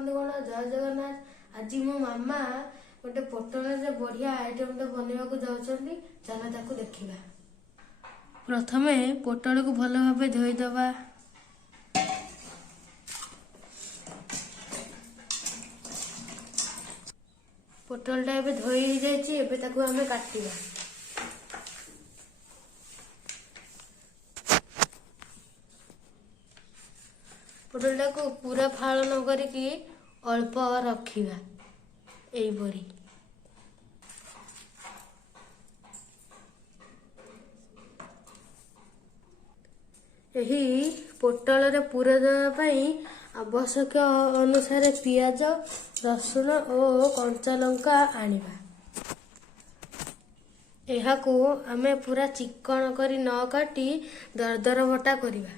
बंधुगण जय जगन्नाथ। आज मो मामा गोटे पोटल बढ़िया आइटम बनवाक जाऊँगी, चल ताकू देखा। प्रथमे पोटल को भल भाव धोईदबा। पोटलटा एबे धोई जाइए, एबे ताकू आमे काटिबा। पोटलटा को पूरा फाड़ न करिकी अल्प रखिबा एइपरी। एही पोटल रे पूरा देवा पई आवश्यक अनुसार पियाज, रसुण और कंचा लंका आनिबा। एहाकू आमे पूरा चिकन करी न काटी दरदर बटा करिबा।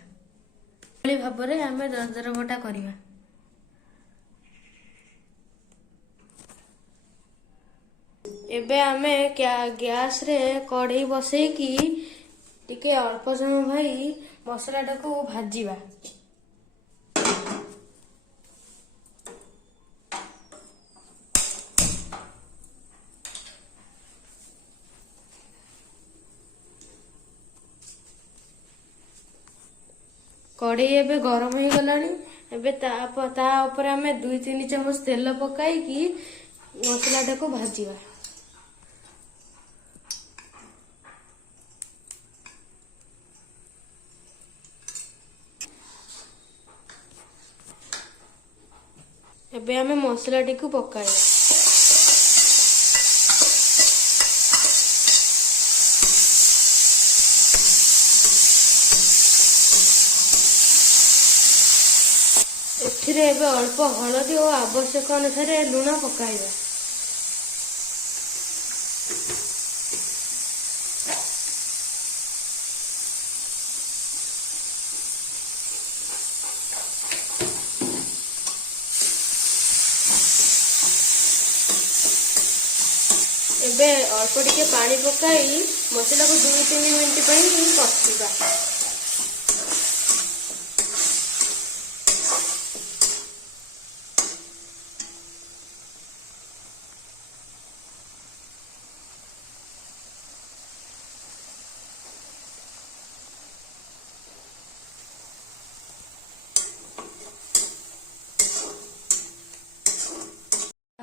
एही भाबरे आमे दरदर बटा करिबा। एबे आमे गैस रे कढ़ई बसैकी टिके अल्प समय भाई मसलाटा को भाजीबा। कढ़ई एबे गरम हो गलानी। एबे ता ऊपर आमे 2-3 चम्मच तेल पकाईकी मसलाटा को भाजीबा। एबे आमे मसलाटी को पकाइबा। एथिरे एबे अल्प हलदी और आवश्यक अनुसार लुण पकाइबा। एबे अल्प टिके पानी पकाई मसला को 2-3 मिनिट कषिबा।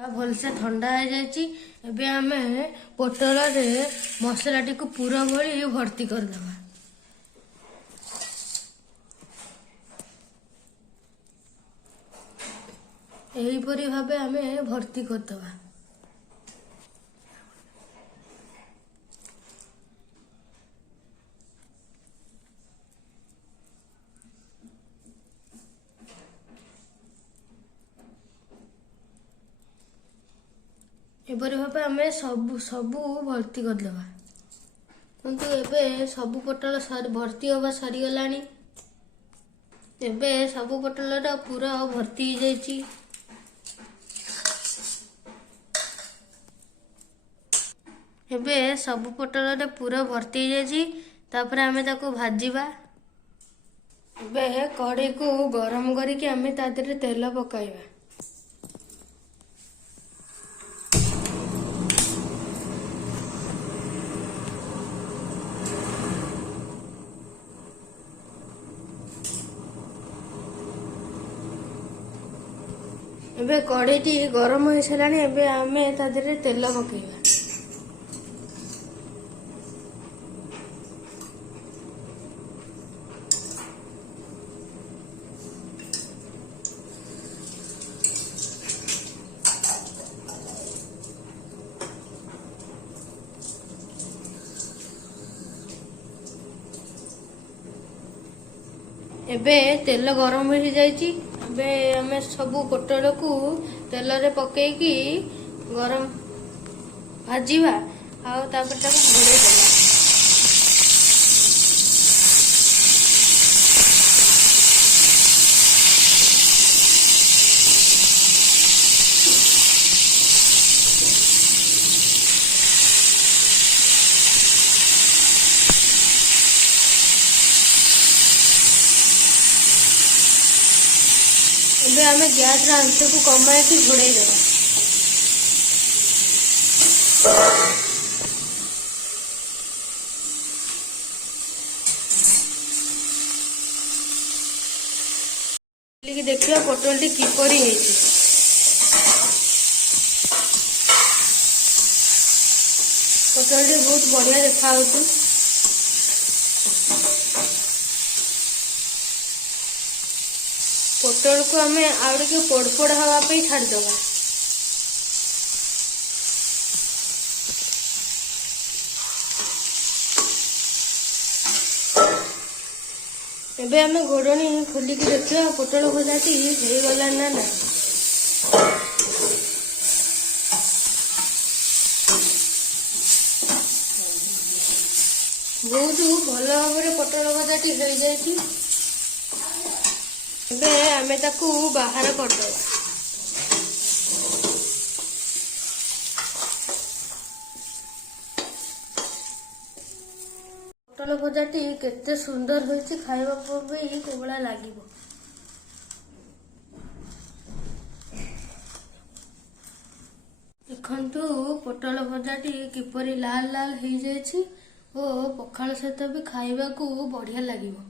भलसे ठंडा हो जाइए। एबे आमे पोटल रे मसलाटी को पूरा भली भर्ती करदबा। एहीपरी भाबे आमे भर्ती करदबा। एपरी भावे आमे सबू भर्ती करदबा। किंतु एबे सबू पोटल भर्ती होगा सरीगलानी। एबे सबू पोटल पूरा भर्ती हो जाइए। एबे सबू पोटल पूरा भर्ती हो जाइए। तापर आमे ताको भाजीबा। एबे कढ़ई को गरम करिके आमे ता देहरे तेल पकाइबा। एबे कढ़ईटी गरम हो सारानी। एबे आमे ता देहरे तेल पकाइबा। एबे तेल गरम हो जाइए। एबे आमे सबू पोटल को तेल रे पकेकी गरम भाजीबा। आउ तापर ताको घोड़े देबा। ଏବେ ଆମେ ଗ୍ୟାସର ଆଞ୍ଚକୁ କମାଇକି ଘୋଡ଼େଇ ଦେବା। ଦେଖିବା ପୋଟଳଟି କିପରି ହେଇଛି। ପୋଟଳଟି ବହୁତ ବଢିଆ ଦେଖାଯାଉଛି। ପୋଟଳକୁ ଆମେ ଆଉ ଟିକେ ପୋଡ ପୋଡ ହବା ପାଇଁ ଛାଡ଼ିଦବା। ଏବେ ଆମେ ଘୋଡ଼ଣୀ ଖୋଲିକି ଦେଖିବା ପୋଟଳ ଭଜାଟି ହେଇଗଲା ନା ନାହିଁ। ବହୁତ ଭଲ ଭାବରେ ପୋଟଳ ଭଜାଟି ହେଇଯାଇଛି। ଏବେ ଆମେ ତାକୁ ବାହାର କରିଦେବା। ପୋଟଳ ଭଜାଟି କେତେ ସୁନ୍ଦର ହୋଇଛି, ଖାଇବାକୁ ବି କୋଭଳିଆ ଲାଗିବ। ଦେଖନ୍ତୁ ପୋଟଳ ଭଜାଟି କିପରି ଲାଲ ଲାଲ ହେଇଯାଇଛି ଓ ପଖାଳ ସହିତ ବି ଖାଇବାକୁ ବଢିଆ ଲାଗିବ।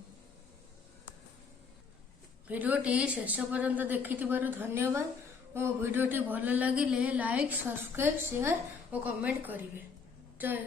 ଭିଡ଼ିଓଟି ଶେଷ ପର୍ଯ୍ୟନ୍ତ ଦେଖିଥିବାରୁ ଧନ୍ୟବାଦ ଓ ଭିଡ଼ିଓଟି ଭଲ ଲାଗିଲେ ଲାଇକ୍, ସବସ୍କ୍ରାଇବ୍, ସେୟାର ଓ କମେଣ୍ଟ କରିବେ। ଜୟ